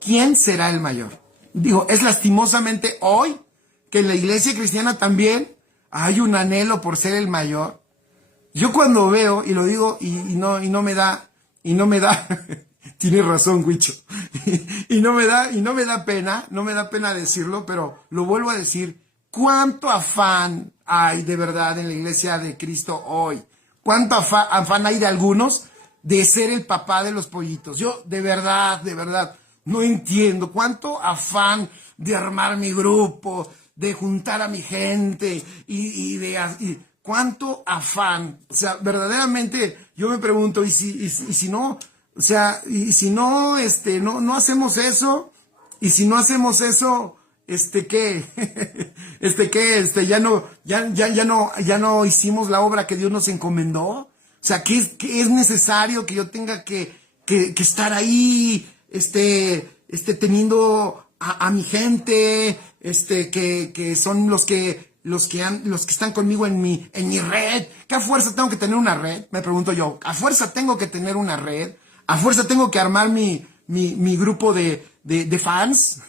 ¿Quién será el mayor? Digo, es lastimosamente hoy que en la iglesia cristiana también hay un anhelo por ser el mayor. Yo cuando veo, y lo digo, y no me da, tienes razón, Huicho, y no me da pena decirlo, pero lo vuelvo a decir, ¿cuánto afán hay de verdad en la iglesia de Cristo hoy? ¿Cuánto afán hay de algunos de ser el papá de los pollitos? Yo, de verdad, no entiendo cuánto afán de armar mi grupo, de juntar a mi gente y cuánto afán. O sea, verdaderamente yo me pregunto, y si no, o sea, y si no, no hacemos eso, y si no hacemos eso, ¿qué? ¿Qué? Ya no hicimos la obra que Dios nos encomendó. O sea, que es necesario que yo tenga que estar ahí, teniendo a mi gente, que son los que están conmigo en mi red. ¿Qué a fuerza tengo que tener una red? Me pregunto yo. ¿A fuerza tengo que tener una red? ¿A fuerza tengo que armar mi grupo de fans?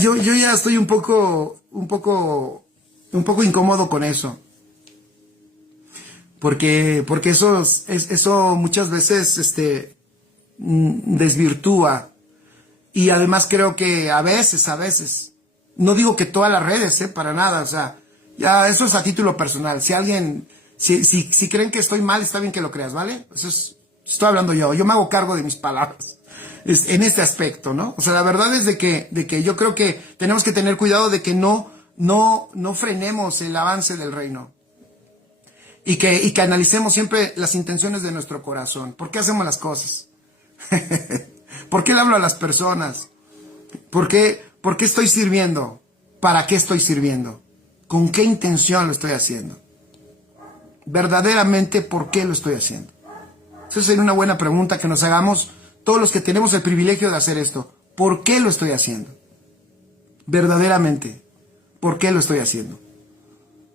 Yo ya estoy un poco incómodo con eso. Porque eso muchas veces desvirtúa. Y además creo que a veces, no digo que todas las redes, para nada, o sea, ya eso es a título personal. Si alguien, si creen que estoy mal, está bien que lo creas, ¿vale? Estoy hablando yo me hago cargo de mis palabras. En este aspecto, ¿no? O sea, la verdad es de que yo creo que tenemos que tener cuidado de que no frenemos el avance del reino. Y que analicemos siempre las intenciones de nuestro corazón. ¿Por qué hacemos las cosas? ¿Por qué le hablo a las personas? ¿Por qué estoy sirviendo? ¿Para qué estoy sirviendo? ¿Con qué intención lo estoy haciendo? Verdaderamente, ¿por qué lo estoy haciendo? Esa sería una buena pregunta que nos hagamos todos los que tenemos el privilegio de hacer esto. ¿Por qué lo estoy haciendo? Verdaderamente, ¿por qué lo estoy haciendo?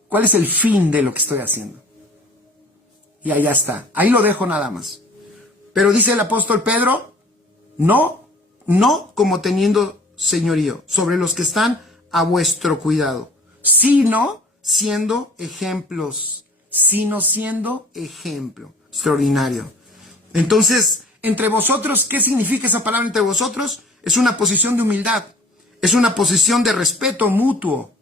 ¿Cuál es el fin de lo que estoy haciendo? Y allá está. Ahí lo dejo nada más. Pero dice el apóstol Pedro, no como teniendo señorío sobre los que están a vuestro cuidado, sino siendo ejemplos. Sino siendo ejemplo. Extraordinario. Entonces, entre vosotros, ¿qué significa esa palabra entre vosotros? Es una posición de humildad. Es una posición de respeto mutuo.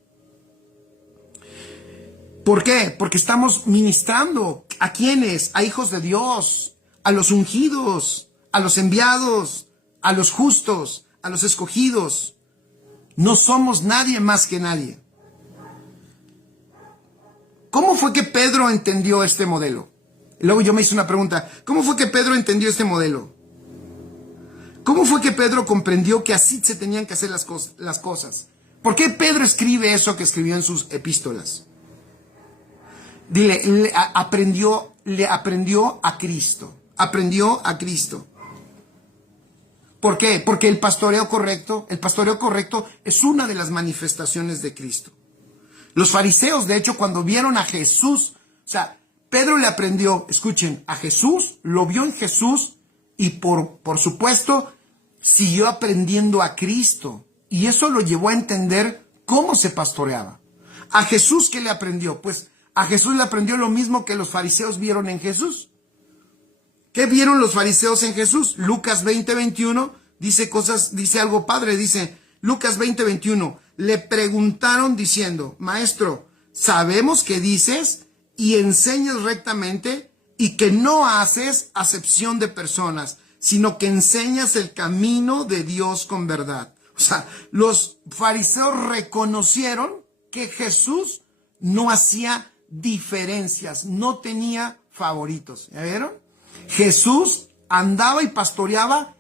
¿Por qué? Porque estamos ministrando. ¿A quiénes? A hijos de Dios, a los ungidos, a los enviados, a los justos, a los escogidos. No somos nadie más que nadie. ¿Cómo fue que Pedro entendió este modelo? Luego yo me hice una pregunta. ¿Cómo fue que Pedro entendió este modelo? ¿Cómo fue que Pedro comprendió que así se tenían que hacer las cosas? ¿Por qué Pedro escribe eso que escribió en sus epístolas? Le aprendió a Cristo. Aprendió a Cristo. ¿Por qué? Porque el pastoreo correcto es una de las manifestaciones de Cristo. Los fariseos, de hecho, cuando vieron a Jesús, o sea, Pedro le aprendió, escuchen, a Jesús, lo vio en Jesús y por supuesto siguió aprendiendo a Cristo. Y eso lo llevó a entender cómo se pastoreaba. ¿A Jesús qué le aprendió? Pues a Jesús le aprendió lo mismo que los fariseos vieron en Jesús. ¿Qué vieron los fariseos en Jesús? Lucas 20:21 dice algo padre, dice Lucas 20:21. Le preguntaron diciendo, Maestro, sabemos que dices y enseñas rectamente y que no haces acepción de personas, sino que enseñas el camino de Dios con verdad. O sea, los fariseos reconocieron que Jesús no hacía diferencias, no tenía favoritos. ¿Ya vieron? Jesús andaba y pastoreaba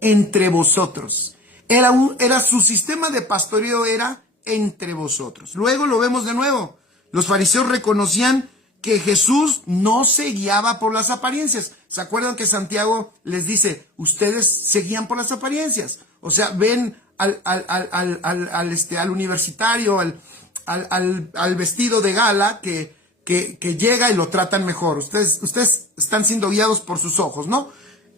entre vosotros. Era su sistema de pastoreo, era entre vosotros. Luego lo vemos de nuevo. Los fariseos reconocían que Jesús no se guiaba por las apariencias. ¿Se acuerdan que Santiago les dice, ustedes se guían por las apariencias? O sea, ven al universitario, al vestido de gala que llega y lo tratan mejor. Ustedes están siendo guiados por sus ojos, ¿no?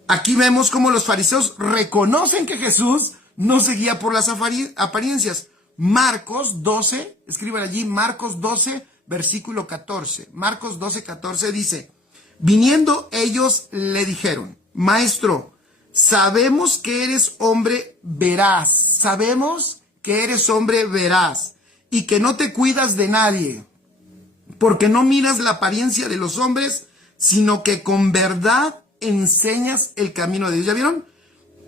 Aquí vemos cómo los fariseos reconocen que Jesús no se guía por las apariencias. Marcos 12, escriban allí, Marcos 12, versículo 14. Marcos 12, 14 dice, viniendo ellos le dijeron, Maestro, sabemos que eres hombre veraz, y que no te cuidas de nadie, porque no miras la apariencia de los hombres, sino que con verdad enseñas el camino de Dios. ¿Ya vieron?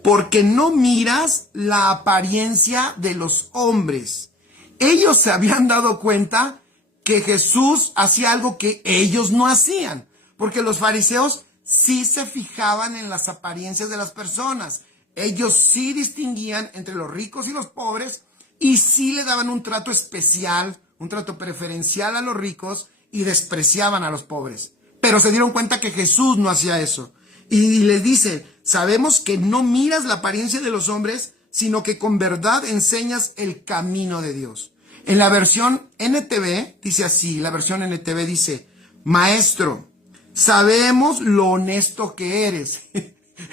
porque no miras la apariencia de los hombres. Ellos se habían dado cuenta que Jesús hacía algo que ellos no hacían, porque los fariseos sí se fijaban en las apariencias de las personas. Ellos sí distinguían entre los ricos y los pobres y sí le daban un trato especial, un trato preferencial a los ricos y despreciaban a los pobres. Pero se dieron cuenta que Jesús no hacía eso. Y les dice, sabemos que no miras la apariencia de los hombres, sino que con verdad enseñas el camino de Dios. En la versión NTV dice así, la versión NTV dice, Maestro, sabemos lo honesto que eres.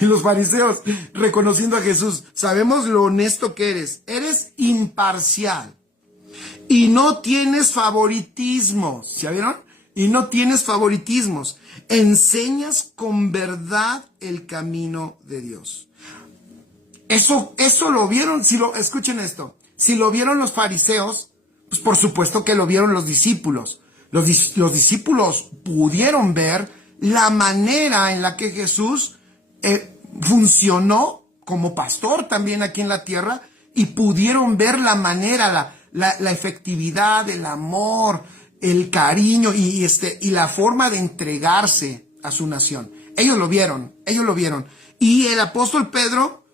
Y los fariseos, reconociendo a Jesús, sabemos lo honesto que eres imparcial y no tienes favoritismos, ¿ya vieron? Y no tienes favoritismos, enseñas con verdad el camino de Dios. Eso lo vieron, escuchen esto, si lo vieron los fariseos, pues por supuesto que lo vieron los discípulos. Los discípulos pudieron ver la manera en la que Jesús funcionó como pastor también aquí en la tierra y pudieron ver la manera, la efectividad, el amor, el cariño y la forma de entregarse a su nación. Ellos lo vieron. Y al apóstol Pedro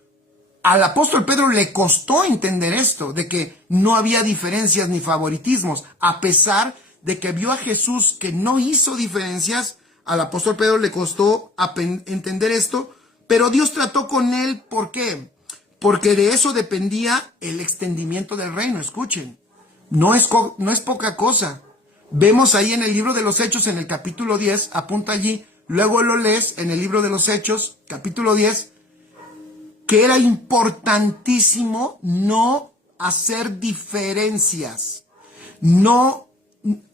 le costó entender esto, de que no había diferencias ni favoritismos, a pesar de que vio a Jesús que no hizo diferencias. Al apóstol Pedro le costó entender esto, pero Dios trató con él. ¿Por qué? Porque de eso dependía el extendimiento del reino. Escuchen, no es poca cosa. Vemos ahí en el libro de los Hechos, en el capítulo 10, apunta allí, luego lo lees en el libro de los Hechos, capítulo 10, que era importantísimo no hacer diferencias, no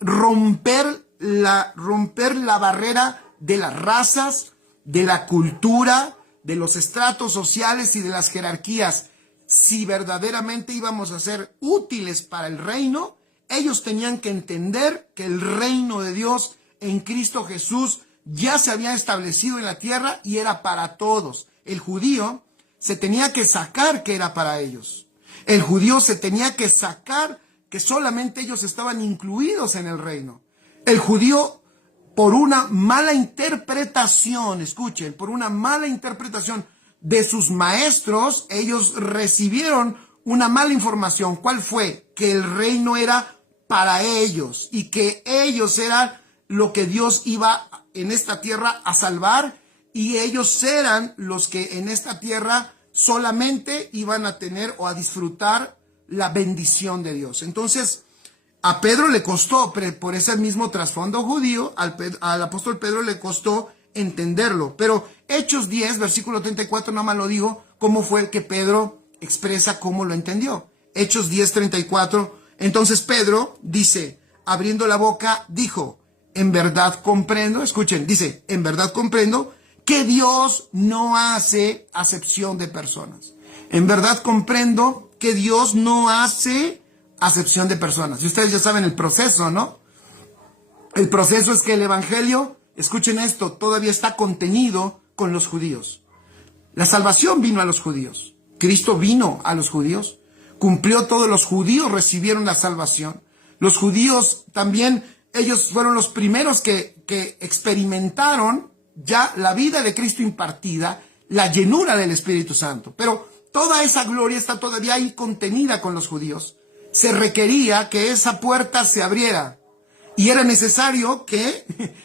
romper la barrera de las razas, de la cultura, de los estratos sociales y de las jerarquías. Si verdaderamente íbamos a ser útiles para el reino, ellos tenían que entender que el reino de Dios en Cristo Jesús ya se había establecido en la tierra y era para todos. El judío se tenía que sacar que era para ellos. El judío se tenía que sacar que solamente ellos estaban incluidos en el reino. El judío, por una mala interpretación, escuchen, por una mala interpretación de sus maestros, ellos recibieron una mala información. ¿Cuál fue? Que el reino era para ellos y que ellos eran lo que Dios iba en esta tierra a salvar y ellos eran los que en esta tierra solamente iban a tener o a disfrutar la bendición de Dios. Entonces, a Pedro le costó, por ese mismo trasfondo judío, al apóstol Pedro le costó entenderlo. Pero Hechos 10, versículo 34, nada más lo digo, cómo fue que Pedro expresa cómo lo entendió. Hechos 10, 34, entonces Pedro dice, abriendo la boca, dijo, en verdad comprendo, escuchen, dice, en verdad comprendo que Dios no hace acepción de personas. En verdad comprendo que Dios no hace acepción de personas. Y ustedes ya saben el proceso, ¿no? El proceso es que el evangelio, escuchen esto, todavía está contenido con los judíos. La salvación vino a los judíos. Cristo vino a los judíos. Cumplió todo, los judíos recibieron la salvación. Los judíos también, ellos fueron los primeros que experimentaron ya la vida de Cristo impartida, la llenura del Espíritu Santo. Pero toda esa gloria está todavía ahí contenida con los judíos. Se requería que esa puerta se abriera. Y era necesario que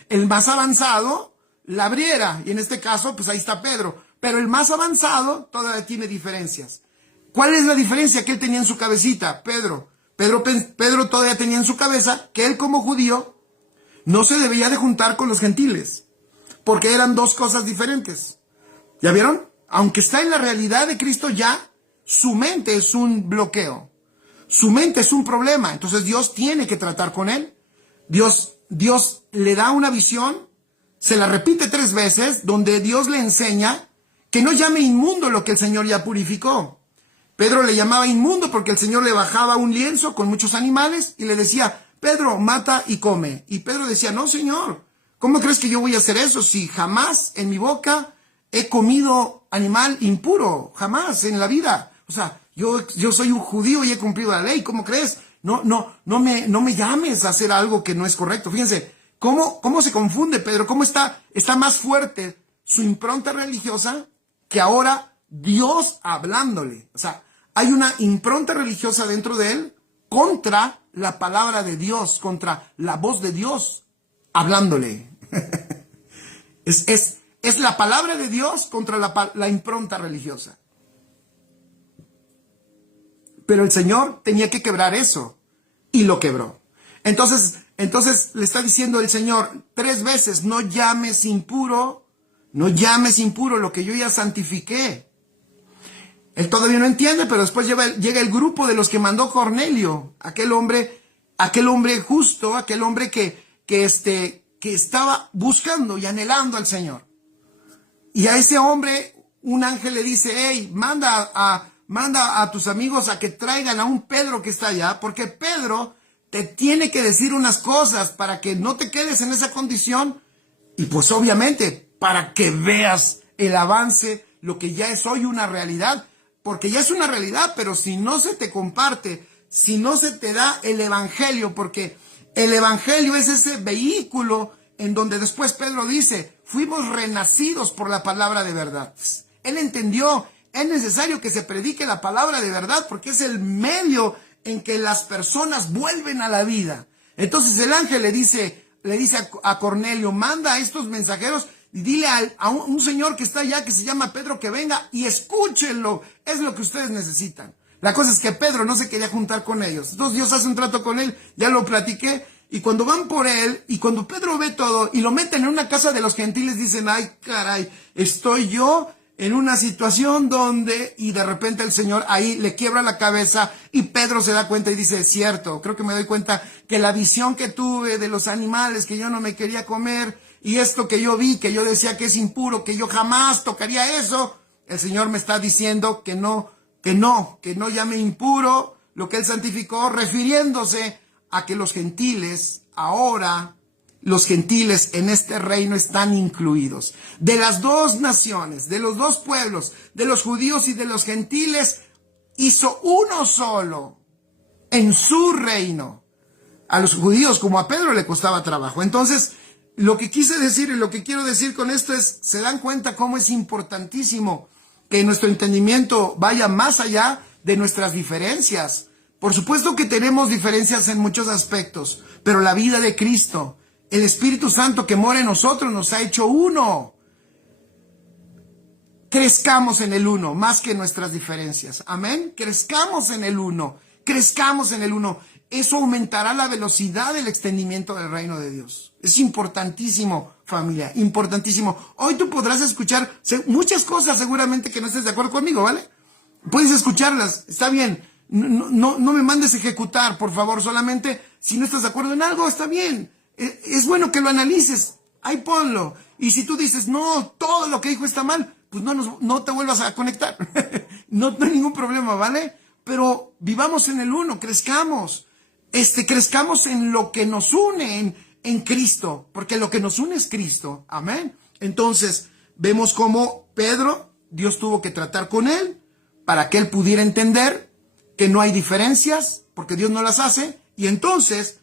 el más avanzado la abriera. Y en este caso, pues ahí está Pedro. Pero el más avanzado todavía tiene diferencias. ¿Cuál es la diferencia que él tenía en su cabecita? Pedro todavía tenía en su cabeza que él como judío no se debía de juntar con los gentiles. Porque eran dos cosas diferentes. ¿Ya vieron? Aunque está en la realidad de Cristo ya, su mente es un bloqueo. Su mente es un problema. Entonces Dios tiene que tratar con él. Dios le da una visión, se la repite 3 veces, donde Dios le enseña que no llame inmundo lo que el Señor ya purificó. Pedro le llamaba inmundo porque el Señor le bajaba un lienzo con muchos animales y le decía, Pedro, mata y come. Y Pedro decía, no, Señor, ¿cómo crees que yo voy a hacer eso si jamás en mi boca he comido animal impuro, jamás en la vida. O sea, yo soy un judío y he cumplido la ley, ¿cómo crees? No me llames a hacer algo que no es correcto. Fíjense, ¿cómo se confunde Pedro? ¿Cómo está más fuerte su impronta religiosa que ahora Dios hablándole? O sea, hay una impronta religiosa dentro de él contra la palabra de Dios, contra la voz de Dios hablándole. Es la palabra de Dios contra la impronta religiosa. Pero el Señor tenía que quebrar eso y lo quebró. Entonces le está diciendo el Señor 3 veces, no llames impuro lo que yo ya santifiqué. Él todavía no entiende, pero después llega el grupo de los que mandó Cornelio, aquel hombre justo, aquel hombre que estaba buscando y anhelando al Señor. Y a ese hombre un ángel le dice, hey, manda a tus amigos a que traigan a un Pedro que está allá, porque Pedro te tiene que decir unas cosas para que no te quedes en esa condición y pues obviamente para que veas el avance, lo que ya es hoy una realidad, porque ya es una realidad, pero si no se te comparte, si no se te da el evangelio, porque el evangelio es ese vehículo en donde después Pedro dice, fuimos renacidos por la palabra de verdad. Él entendió, es necesario que se predique la palabra de verdad porque es el medio en que las personas vuelven a la vida. Entonces el ángel le dice a Cornelio, manda a estos mensajeros y dile a un señor que está allá que se llama Pedro que venga y escúchenlo, es lo que ustedes necesitan. La cosa es que Pedro no se quería juntar con ellos. Entonces Dios hace un trato con él, ya lo platiqué, y cuando van por él, y cuando Pedro ve todo, y lo meten en una casa de los gentiles, dicen, ay caray, estoy yo en una situación donde, y de repente el Señor ahí le quiebra la cabeza, y Pedro se da cuenta y dice, es cierto, creo que me doy cuenta que la visión que tuve de los animales que yo no me quería comer, y esto que yo vi, que yo decía que es impuro, que yo jamás tocaría eso, el Señor me está diciendo que no llame impuro lo que él santificó, refiriéndose a que los gentiles, ahora, los gentiles en este reino están incluidos. De las 2 naciones, de los 2 pueblos, de los judíos y de los gentiles, hizo uno solo en su reino. A los judíos, como a Pedro, le costaba trabajo. Entonces, lo que quise decir y lo que quiero decir con esto es, se dan cuenta cómo es importantísimo que nuestro entendimiento vaya más allá de nuestras diferencias. Por supuesto que tenemos diferencias en muchos aspectos, pero la vida de Cristo, el Espíritu Santo que mora en nosotros, nos ha hecho uno. Crezcamos en el uno, más que nuestras diferencias. Amén. Crezcamos en el uno. Eso aumentará la velocidad del extendimiento del reino de Dios. Es importantísimo, familia, importantísimo. Hoy tú podrás escuchar muchas cosas seguramente que no estés de acuerdo conmigo, ¿vale? Puedes escucharlas, está bien. No me mandes ejecutar, por favor, solamente si no estás de acuerdo en algo, está bien. Es bueno que lo analices, ahí ponlo. Y si tú dices, no, todo lo que dijo está mal, pues no te vuelvas a conectar. No hay ningún problema, ¿vale? Pero vivamos en el uno, crezcamos. Crezcamos en lo que nos une en Cristo, porque lo que nos une es Cristo, amén. Entonces, vemos cómo Pedro, Dios tuvo que tratar con él para que él pudiera entender que no hay diferencias, porque Dios no las hace, y entonces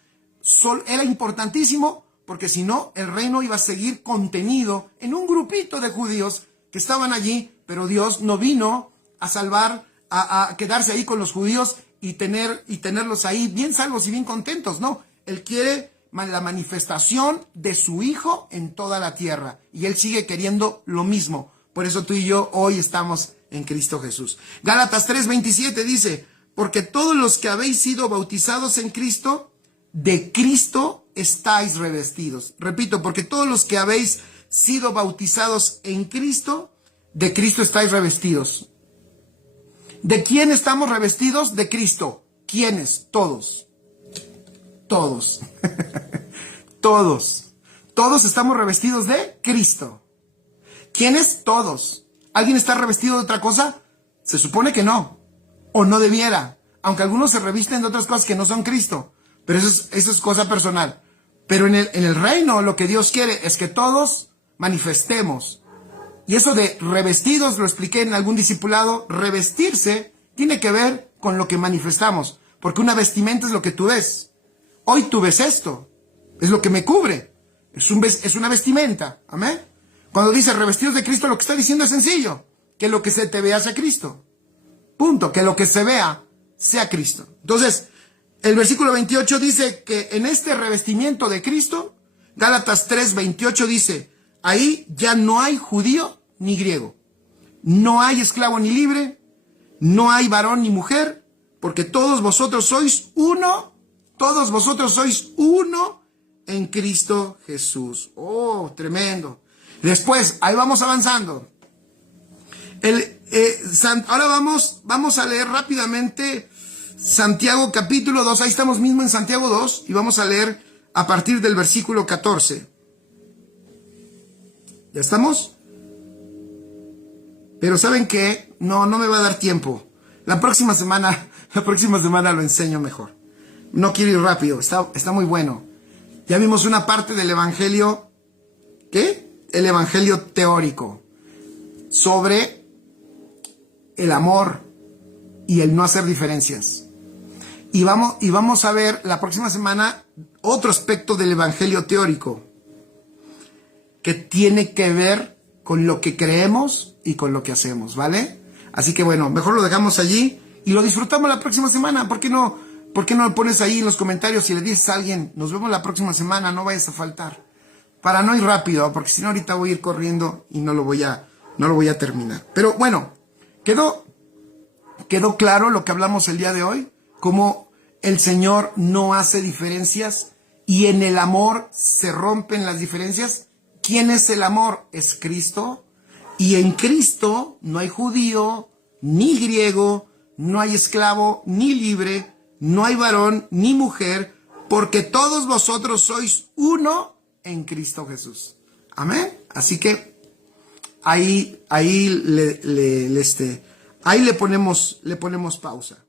era importantísimo, porque si no, el reino iba a seguir contenido en un grupito de judíos que estaban allí, pero Dios no vino a salvar, a quedarse ahí con los judíos y tenerlos ahí bien salvos y bien contentos, no. Él quiere la manifestación de su Hijo en toda la tierra, y Él sigue queriendo lo mismo. Por eso tú y yo hoy estamos en Cristo Jesús. Gálatas 3:27 dice, porque todos los que habéis sido bautizados en Cristo, de Cristo estáis revestidos. Repito, porque todos los que habéis sido bautizados en Cristo, de Cristo estáis revestidos. ¿De quién estamos revestidos? De Cristo. ¿Quiénes? Todos. Todos. Todos. Todos estamos revestidos de Cristo. ¿Quiénes? Todos. ¿Alguien está revestido de otra cosa? Se supone que no. O no debiera. Aunque algunos se revisten de otras cosas que no son Cristo. Pero eso es cosa personal. Pero en el reino lo que Dios quiere es que todos manifestemos Y eso de revestidos, lo expliqué en algún discipulado, revestirse tiene que ver con lo que manifestamos, porque una vestimenta es lo que tú ves. Hoy tú ves esto, es lo que me cubre, es una vestimenta, amén. Cuando dice revestidos de Cristo, lo que está diciendo es sencillo, que lo que se te vea sea Cristo, punto, que lo que se vea sea Cristo. Entonces, el versículo 28 dice que en este revestimiento de Cristo, Gálatas 3:28 dice, ahí ya no hay judío ni griego, no hay esclavo ni libre, no hay varón ni mujer, porque todos vosotros sois uno en Cristo Jesús. Oh, tremendo. Después, ahí vamos avanzando. Ahora vamos a leer rápidamente Santiago capítulo 2, ahí estamos mismo en Santiago 2, y vamos a leer a partir del versículo 14. ¿Ya estamos? Pero ¿saben qué? No me va a dar tiempo. La próxima semana lo enseño mejor. No quiero ir rápido, está muy bueno. Ya vimos una parte del evangelio, ¿qué? El evangelio teórico, sobre el amor y el no hacer diferencias. Y vamos a ver la próxima semana otro aspecto del evangelio teórico, que tiene que ver con lo que creemos y con lo que hacemos, ¿vale? Así que bueno, mejor lo dejamos allí y lo disfrutamos la próxima semana. ¿Por qué no lo pones ahí en los comentarios y le dices a alguien, nos vemos la próxima semana, no vayas a faltar? Para no ir rápido, porque si no ahorita voy a ir corriendo y no lo voy a terminar. Pero bueno, quedó claro lo que hablamos el día de hoy, cómo el Señor no hace diferencias y en el amor se rompen las diferencias. ¿Quién es el amor? Es Cristo. Y en Cristo no hay judío, ni griego, no hay esclavo, ni libre, no hay varón, ni mujer, porque todos vosotros sois uno en Cristo Jesús. Amén. Así que ahí le ponemos pausa.